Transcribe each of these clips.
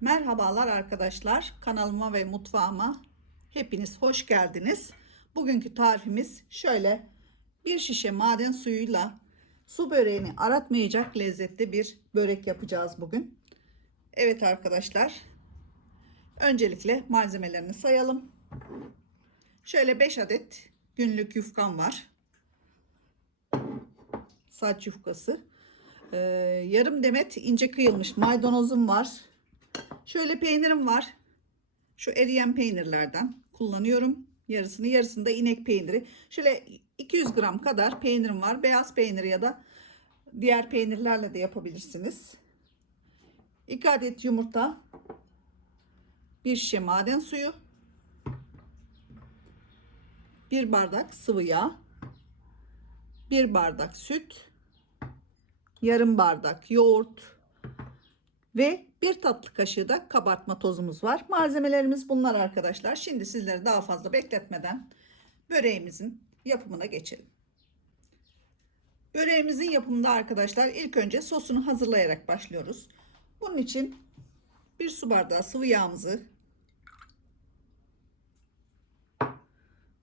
Merhabalar arkadaşlar. Kanalıma ve mutfağıma hepiniz hoş geldiniz. Bugünkü tarifimiz şöyle bir şişe maden suyuyla su böreğini aratmayacak lezzetli bir börek yapacağız bugün. Evet arkadaşlar. Öncelikle malzemelerini sayalım. Şöyle 5 adet günlük yufkam var. Saç yufkası. Ee, yarım demet ince kıyılmış maydanozum var. Şöyle peynirim var. Şu eriyen peynirlerden kullanıyorum. Yarısını yarısını da inek peyniri. Şöyle 200 gram kadar peynirim var. Beyaz peynir ya da diğer peynirlerle de yapabilirsiniz. 2 adet yumurta. Bir şişe maden suyu. Bir bardak sıvı yağ. Bir bardak süt. Yarım bardak yoğurt ve bir tatlı kaşığı da kabartma tozumuz var. Malzemelerimiz bunlar arkadaşlar. Şimdi sizleri daha fazla bekletmeden böreğimizin yapımına geçelim. Böreğimizin yapımında arkadaşlar ilk önce sosunu hazırlayarak başlıyoruz. Bunun için bir su bardağı sıvı yağımızı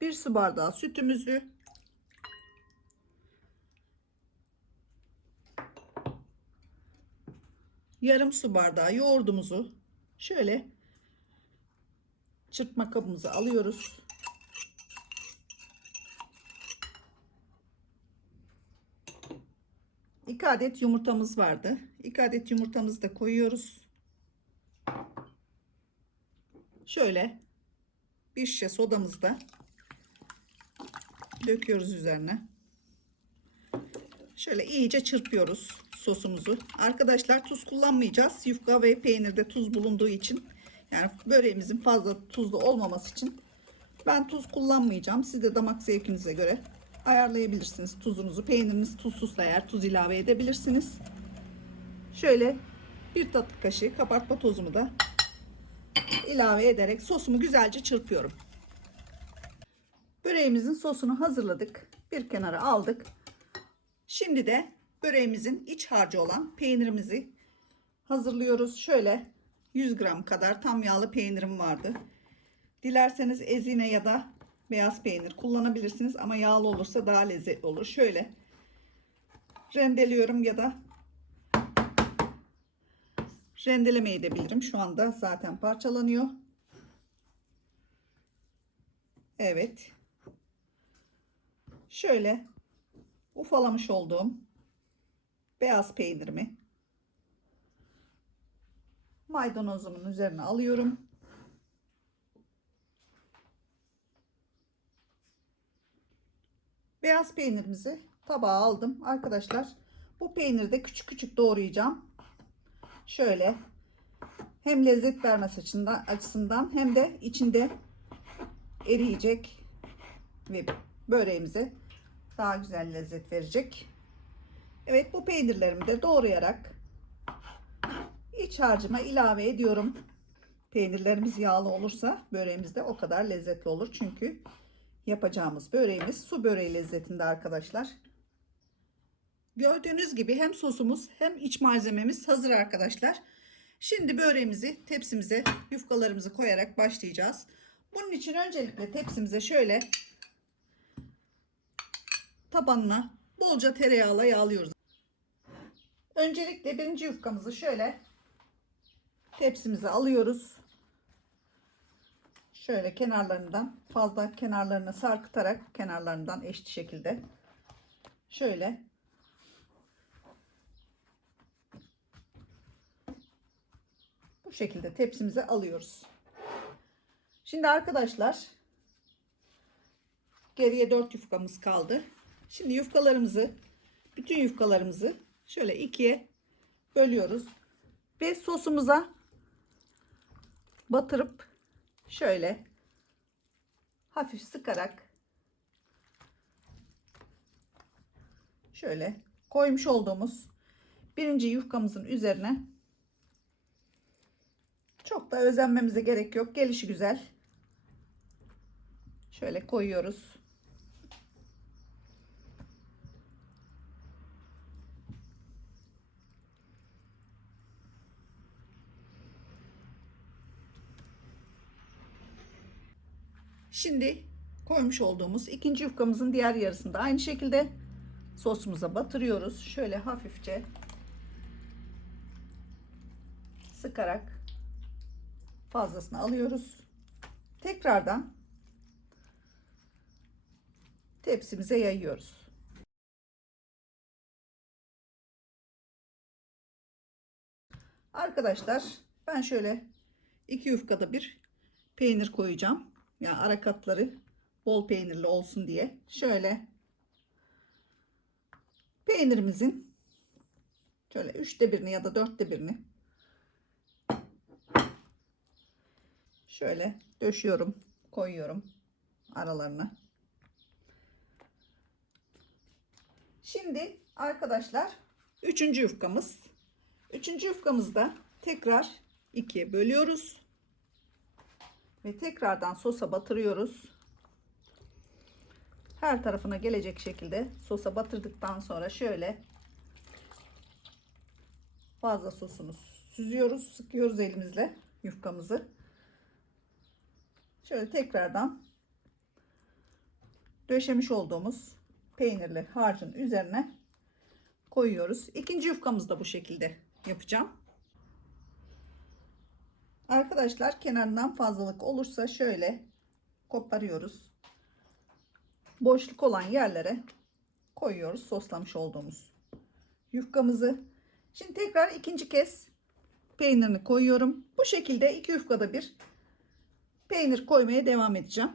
bir su bardağı sütümüzü yarım su bardağı yoğurdumuzu şöyle çırpma kabımıza alıyoruz. İki adet yumurtamız vardı. İki adet yumurtamızı da koyuyoruz. Şöyle bir şişe sodamızı da döküyoruz üzerine. Şöyle iyice çırpıyoruz sosumuzu. Arkadaşlar tuz kullanmayacağız. Yufka ve peynirde tuz bulunduğu için yani böreğimizin fazla tuzlu olmaması için ben tuz kullanmayacağım. Siz de damak zevkinize göre ayarlayabilirsiniz tuzunuzu. Peyniriniz tuzsuzsa eğer tuz ilave edebilirsiniz. Şöyle bir tatlı kaşığı kabartma tozumu da ilave ederek sosumu güzelce çırpıyorum. Böreğimizin sosunu hazırladık. Bir kenara aldık. Şimdi de böreğimizin iç harcı olan peynirimizi hazırlıyoruz. Şöyle 100 gram kadar tam yağlı peynirim vardı. Dilerseniz ezine ya da beyaz peynir kullanabilirsiniz ama yağlı olursa daha lezzetli olur. Şöyle rendeliyorum ya da rendelemeyi de bilirim. Şu anda zaten parçalanıyor. Evet. Şöyle ufalamış olduğum beyaz peynirimi maydanozumun üzerine alıyorum. Beyaz peynirimizi tabağa aldım. Arkadaşlar bu peyniri de küçük küçük doğrayacağım. Şöyle hem lezzet vermesi açısından, açısından hem de içinde eriyecek ve böreğimize daha güzel lezzet verecek. Evet bu peynirlerimi de doğrayarak iç harcıma ilave ediyorum. Peynirlerimiz yağlı olursa böreğimiz de o kadar lezzetli olur. Çünkü yapacağımız böreğimiz su böreği lezzetinde arkadaşlar. Gördüğünüz gibi hem sosumuz hem iç malzememiz hazır arkadaşlar. Şimdi böreğimizi tepsimize yufkalarımızı koyarak başlayacağız. Bunun için öncelikle tepsimize şöyle tabanına bolca tereyağla yağlıyoruz. Öncelikle birinci yufkamızı şöyle tepsimize alıyoruz. Şöyle kenarlarından fazla kenarlarını sarkıtarak kenarlarından eşit şekilde şöyle bu şekilde tepsimize alıyoruz. Şimdi arkadaşlar geriye 4 yufkamız kaldı. Şimdi yufkalarımızı bütün yufkalarımızı şöyle ikiye bölüyoruz ve sosumuza batırıp şöyle hafif sıkarak şöyle koymuş olduğumuz birinci yufkamızın üzerine çok da özenmemize gerek yok. Gelişi güzel. Şöyle koyuyoruz. Şimdi koymuş olduğumuz ikinci yufkamızın diğer yarısını da aynı şekilde sosumuza batırıyoruz. Şöyle hafifçe sıkarak fazlasını alıyoruz. Tekrardan tepsimize yayıyoruz. Arkadaşlar ben şöyle iki yufkada bir peynir koyacağım. Yani ara katları bol peynirli olsun diye. Şöyle peynirimizin şöyle üçte birini ya da dörtte birini şöyle döşüyorum, koyuyorum aralarına. Şimdi arkadaşlar üçüncü yufkamız. Üçüncü yufkamızda tekrar ikiye bölüyoruz. Ve tekrardan sosa batırıyoruz. Her tarafına gelecek şekilde sosa batırdıktan sonra şöyle fazla sosunu süzüyoruz. Sıkıyoruz elimizle yufkamızı. Şöyle tekrardan döşemiş olduğumuz peynirli harcın üzerine koyuyoruz. İkinci yufkamızı da bu şekilde yapacağım. Arkadaşlar kenarından fazlalık olursa şöyle koparıyoruz. Boşluk olan yerlere koyuyoruz soslamış olduğumuz yufkamızı. Şimdi tekrar ikinci kez peynirini koyuyorum. Bu şekilde iki yufkada bir peynir koymaya devam edeceğim.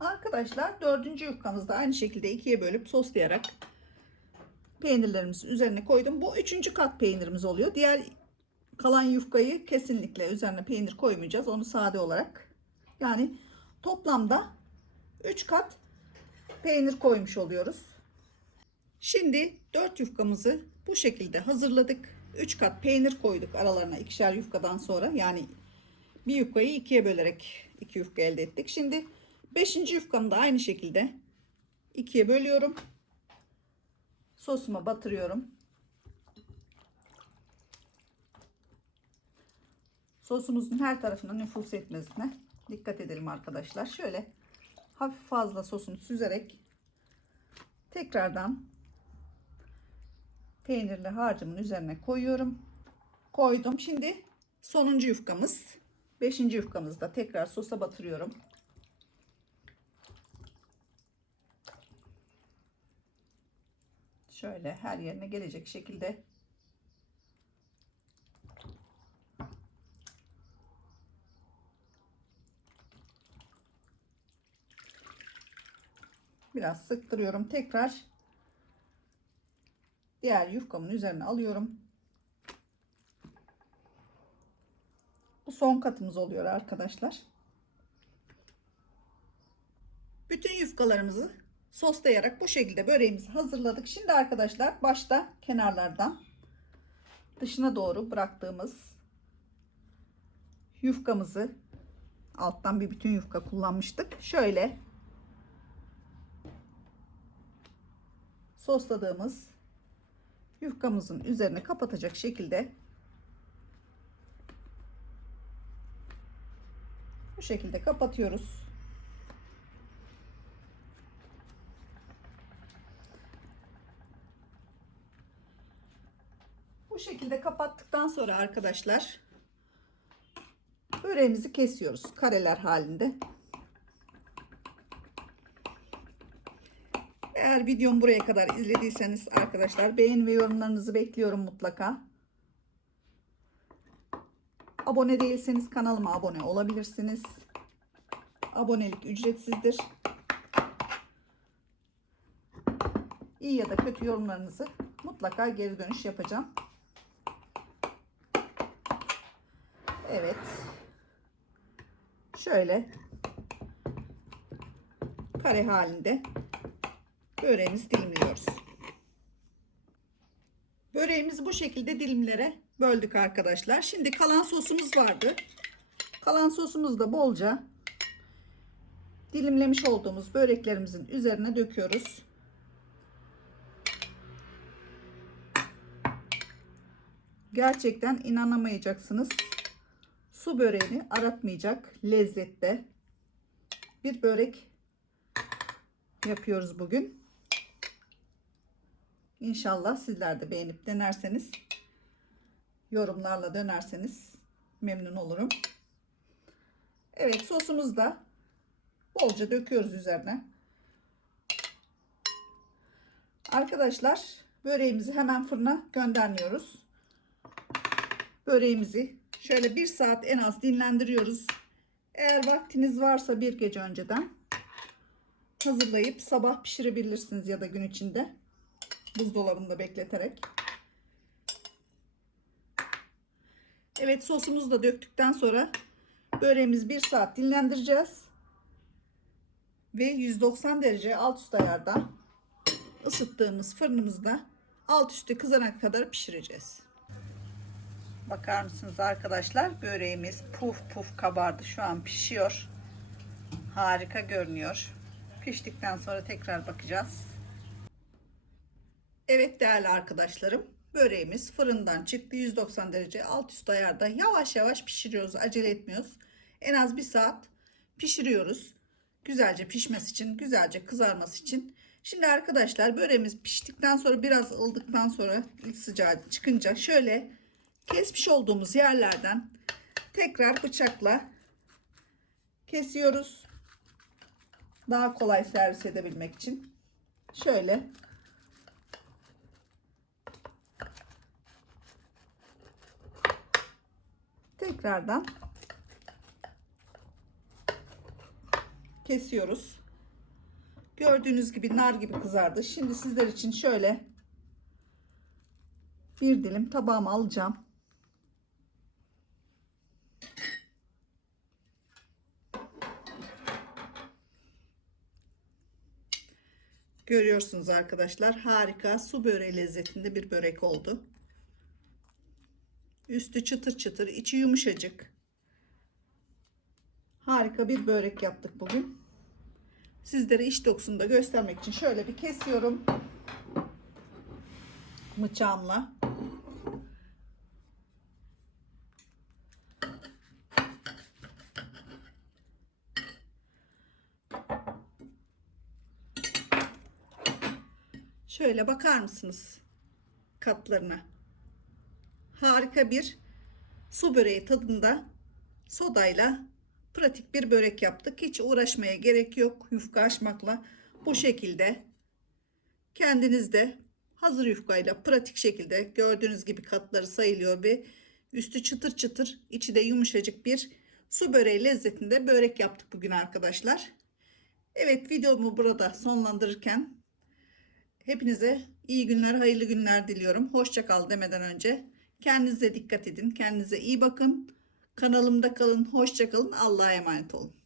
Arkadaşlar dördüncü yufkamızda aynı şekilde ikiye bölüp soslayarak peynirlerimizi üzerine koydum. Bu üçüncü kat peynirimiz oluyor. Diğer kalan yufkayı kesinlikle üzerine peynir koymayacağız. Onu sade olarak. Yani toplamda 3 kat peynir koymuş oluyoruz. Şimdi 4 yufkamızı bu şekilde hazırladık. 3 kat peynir koyduk aralarına ikişer yufkadan sonra. Yani bir yufkayı ikiye bölerek iki yufka elde ettik. Şimdi 5. yufkamı da aynı şekilde ikiye bölüyorum sosuma batırıyorum. Sosumuzun her tarafına nüfus etmesine dikkat edelim arkadaşlar. Şöyle hafif fazla sosunu süzerek tekrardan peynirli harcımın üzerine koyuyorum. Koydum. Şimdi sonuncu yufkamız. Beşinci yufkamızda tekrar sosa batırıyorum. Şöyle her yerine gelecek şekilde. Biraz sıktırıyorum. Tekrar diğer yufkamın üzerine alıyorum. Bu son katımız oluyor arkadaşlar. Bütün yufkalarımızı soslayarak bu şekilde böreğimizi hazırladık. Şimdi arkadaşlar başta kenarlardan dışına doğru bıraktığımız yufkamızı alttan bir bütün yufka kullanmıştık. Şöyle sosladığımız yufkamızın üzerine kapatacak şekilde bu şekilde kapatıyoruz. Bu şekilde kapattıktan sonra arkadaşlar böreğimizi kesiyoruz kareler halinde. Eğer videomu buraya kadar izlediyseniz arkadaşlar beğeni ve yorumlarınızı bekliyorum mutlaka. Abone değilseniz kanalıma abone olabilirsiniz. Abonelik ücretsizdir. İyi ya da kötü yorumlarınızı mutlaka geri dönüş yapacağım. Evet. Şöyle kare halinde böreğimizi dilimliyoruz. Böreğimizi bu şekilde dilimlere böldük arkadaşlar. Şimdi kalan sosumuz vardı. Kalan sosumuzu da bolca dilimlemiş olduğumuz böreklerimizin üzerine döküyoruz. Gerçekten inanamayacaksınız su böreğini aratmayacak lezzette bir börek yapıyoruz bugün. İnşallah sizler de beğenip denerseniz yorumlarla dönerseniz memnun olurum. Evet sosumuzu da bolca döküyoruz üzerine. Arkadaşlar böreğimizi hemen fırına göndermiyoruz. Böreğimizi şöyle bir saat en az dinlendiriyoruz. Eğer vaktiniz varsa bir gece önceden hazırlayıp sabah pişirebilirsiniz ya da gün içinde buzdolabında bekleterek. Evet sosumuzu da döktükten sonra böreğimizi bir saat dinlendireceğiz. Ve 190 derece alt üst ayarda ısıttığımız fırınımızda alt üstü kızana kadar pişireceğiz. Bakar mısınız arkadaşlar? Böreğimiz puf puf kabardı. Şu an pişiyor. Harika görünüyor. Piştikten sonra tekrar bakacağız. Evet değerli arkadaşlarım. Böreğimiz fırından çıktı. 190 derece alt üst ayarda. Yavaş yavaş pişiriyoruz. Acele etmiyoruz. En az bir saat pişiriyoruz. Güzelce pişmesi için, güzelce kızarması için. Şimdi arkadaşlar böreğimiz piştikten sonra biraz ıldıktan sonra sıcağı çıkınca şöyle kesmiş olduğumuz yerlerden tekrar bıçakla kesiyoruz. Daha kolay servis edebilmek için. Şöyle tekrardan kesiyoruz. Gördüğünüz gibi nar gibi kızardı. Şimdi sizler için şöyle bir dilim tabağıma alacağım. Görüyorsunuz arkadaşlar harika su böreği lezzetinde bir börek oldu. Üstü çıtır çıtır, içi yumuşacık. Harika bir börek yaptık bugün. Sizlere iç dokusunu da göstermek için şöyle bir kesiyorum. Bıçağımla. Şöyle bakar mısınız katlarına? Harika bir su böreği tadında sodayla pratik bir börek yaptık. Hiç uğraşmaya gerek yok yufka açmakla. Bu şekilde kendiniz de hazır yufkayla pratik şekilde gördüğünüz gibi katları sayılıyor ve üstü çıtır çıtır içi de yumuşacık bir su böreği lezzetinde börek yaptık bugün arkadaşlar. Evet videomu burada sonlandırırken hepinize iyi günler hayırlı günler diliyorum. Hoşça kal demeden önce kendinize dikkat edin. Kendinize iyi bakın. Kanalımda kalın. Hoşça kalın. Allah'a emanet olun.